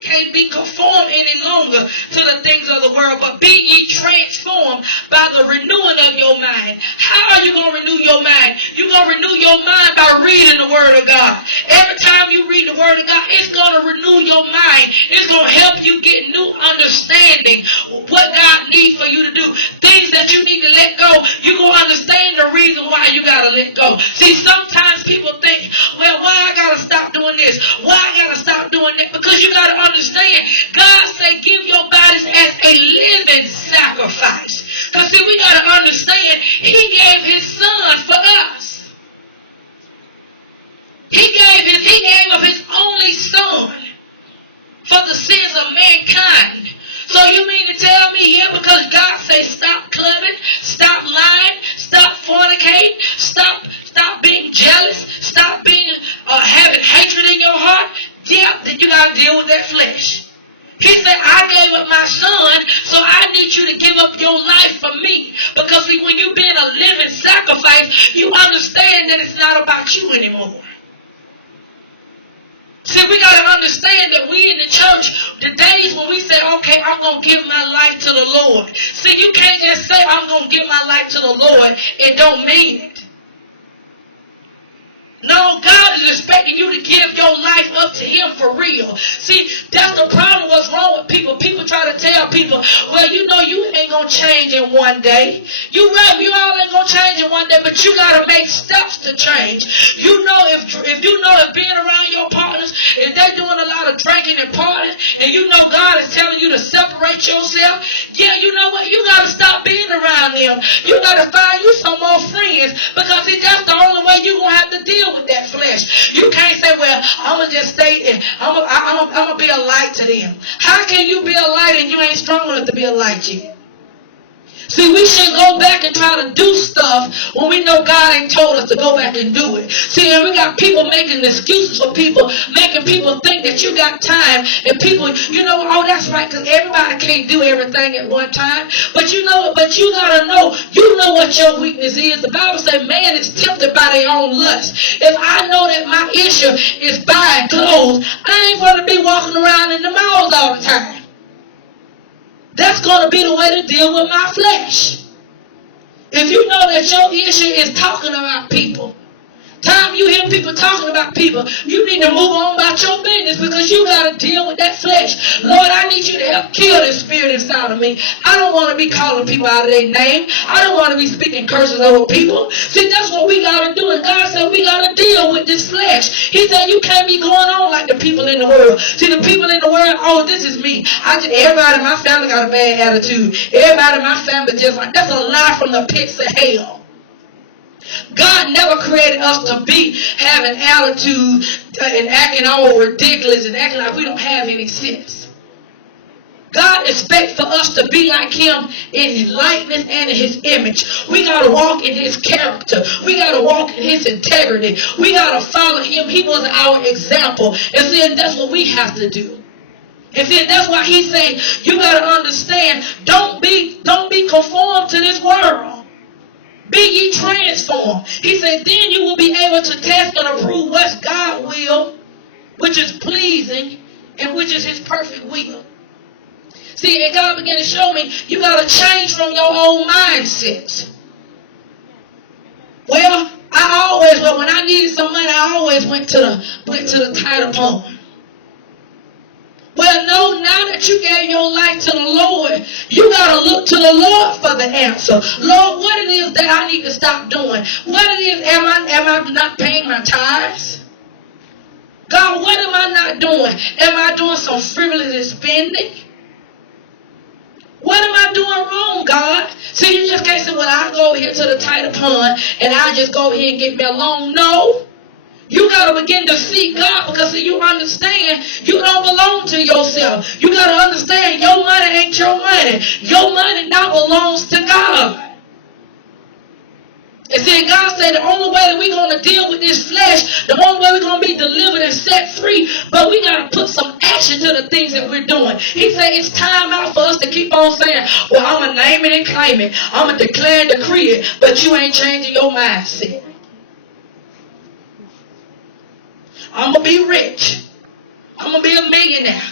Can't be conformed any longer to the things of the world, but be ye transformed by the renewing of your mind. How are you going to renew your mind? You're going to renew your mind by reading the Word of God. Every time you read the Word of God, it's going to renew your mind. It's going to help you get new understanding what God needs for you to do. Things that you need to let go, you're going to understand the reason why you got to let go. See, sometimes people think, well, why I got to stop doing this? Why I got to stop doing that? Because you got to understand, God said give your bodies as a living sacrifice. Because see, we got to understand, he gave his son for us. He gave of his only son for the sins of mankind. So you mean to tell me here, because God said stop clubbing, stop lying, stop fornicating, stop being jealous, stop being having hatred in your heart, yeah, then you got to deal with that flesh. He said, I gave up my son, so I need you to give up your life for me. Because when you're being a living sacrifice, you understand that it's not about you anymore. See, we got to understand that we in the church, the days when we say, okay, I'm going to give my life to the Lord. See, you can't just say, I'm going to give my life to the Lord and don't mean it. No, God is expecting you to give your life up to him for real. See, that's the problem. What's wrong with people? People try to tell people, well, you know you ain't going to change in one day. You right, you all ain't going to change in one day, but you got to make steps to change. You know, if being around your partners, if they're doing a lot of drinking and partying, and you know God is telling you to separate yourself, yeah, you know what? You got to stop being around them. You got to find you some more friends, because see, that's the only way you're going to have to deal with that flesh. You can't say, well, I'm going to just stay and I'm going to be a light to them. How can you be a light and you ain't strong enough to be a light yet? See, we shouldn't go back and try to do stuff when we know God ain't told us to go back and do it. See, and we got people making excuses for people, making people think that you got time, and people, you know, oh, that's right, because everybody can't do everything at one time. But you know, you got to know, you know what your weakness is. The Bible says man is tempted by their own lust. If I know that my issue is buying clothes, I ain't going to be walking around in the malls all the time. That's going to be the way to deal with my flesh. If you know that your issue is talking about people, time you hear people talking about people, you need to move on about your business, because you got to deal with that flesh. Lord, I need you to help kill this spirit inside of me. I don't want to be calling people out of their name. I don't want to be speaking curses over people. See, that's what we got to do. And God said we got to deal with this flesh. He said you can't be going on like the people in the world. See, the people in the world, oh, this is me. Everybody in my family got a bad attitude. Everybody in my family just like, that's a lie from the pits of hell. God never created us to be having attitude and acting all ridiculous and acting like we don't have any sense. God expects for us to be like him in his likeness and in his image. We got to walk in his character. We got to walk in his integrity. We got to follow him. He was our example. And see, that's what we have to do. And see, that's why he said, you got to understand, don't be conformed to this world. Be ye transformed. He said, then you will be able to test and approve what's God's will, which is pleasing, and which is his perfect will. See, and God began to show me, you got to change from your old mindset. Well, when I needed some money, I always went to the title pawn. Well, no, now that you gave your life to the Lord, you got to look to the Lord for the answer. Lord, what it is that I need to stop doing? What it is, am I not paying my tithes? God, what am I not doing? Am I doing some frivolous spending? What am I doing wrong, God? See, you just can't say, well, I'll go over here to the title pond and I'll just go over here and get me a loan. No. You got to begin to seek God, because see, you understand you don't belong to yourself. You got to understand your money ain't your money. Your money now belongs to God. And see, God said the only way that we're going to deal with this flesh, the only way we're going to be delivered and set free, but we got to put some action to the things that we're doing. He said it's time out for us to keep on saying, well, I'm going to name it and claim it. I'm going to declare and decree it, but you ain't changing your mindset. I'm going to be rich. I'm going to be a millionaire.